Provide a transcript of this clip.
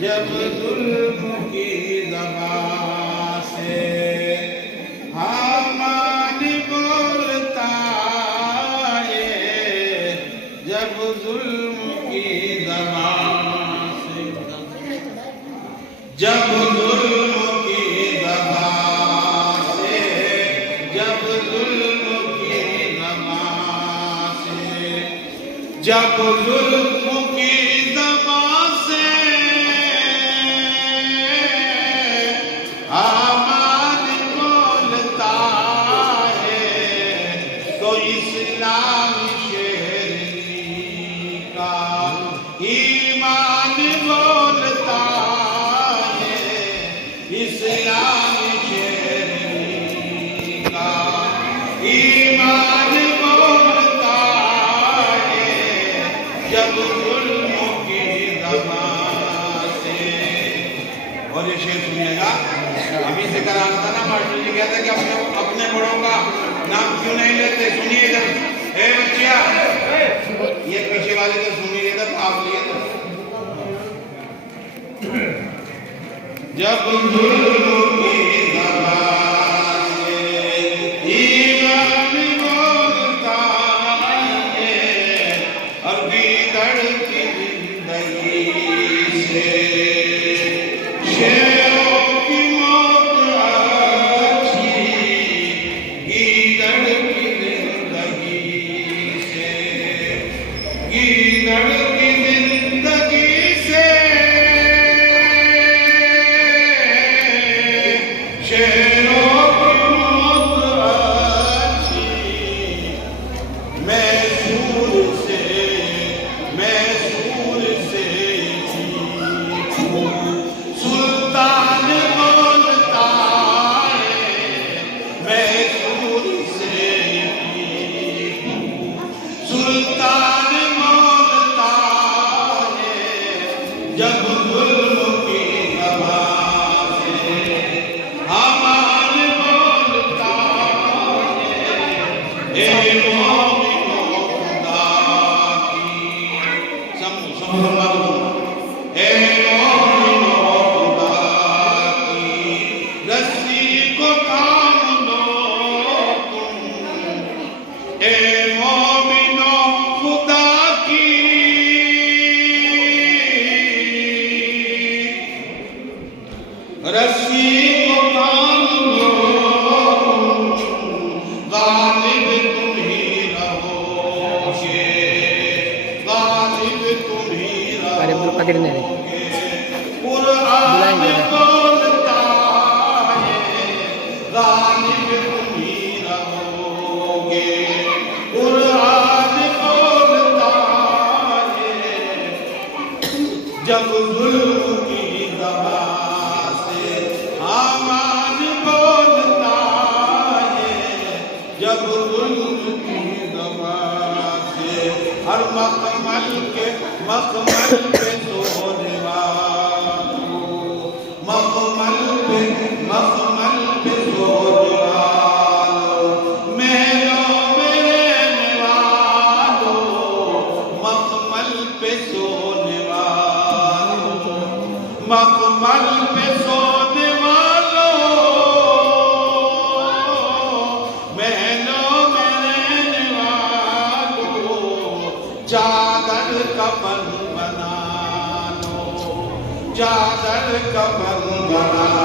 جب ظلم کی زبان سے حامان بولتا ہے، جب ظلم کی زبان سے، جب ظلم کی زبان سے، جب ظلم کی زبان سے، جب ظلم کی زبان سے حامان بولتا ہے، تو اسلام شہری کا ایمان بولتا ہے، اسلام شہری کا ایمان بولتا ہے، جب ظلم کی زبان سے۔ اور یہ شعر سنیے گا، ابھی ذکر آ رہا تھا نا، ماسٹر جی کہتے ہیں کہ اپنے بڑوں کا نام کیوں نہیں لیتے؟ سنیے ادھر، اے بچیا، یہ پیچھے والے تو سنیے ادھر، آپ لیے تو جب ظلم کی زبان سے ایمان بولتا ہے، اور گیدڑ کی زندگی سے شیروں کی موت اچھی، گیدڑ کی زندگی سے، گیدڑ کی زندگی سے شیروں کی موت اچھی، میں سور سے ٹھیک ہوں، سلطان بولتا ہے، میں سور سے ٹھیک ہوں، سلطان بولتا ہے، جب ظلم کی زبان سے حامان بولتا ہے، اے مومنو خدا کی اے مومنو خدا کی رسی کو تھام لو تم، اے مومنو خدا کی رسی کو تھام لو تم، غالب تم ہی رہو گے، غالب تم ہی رہو گے، قرآن بولتا ہے، غالب تم ہی رہو گے، قرآن بولتا ہے، جب ظلم کی زبان سے حامان بولتا ہے، جب ظلم کی زبان سے ہر مخمل پہ سونے والوں، مخمل پہ سونے والوں، محلوں میں رہنے والوں، مخمل پہ سونے والوں، مخمل پہ سونے والوں، محلوں میں رہنے والوں، چادر کفن بنا لو، چادر کفن بنا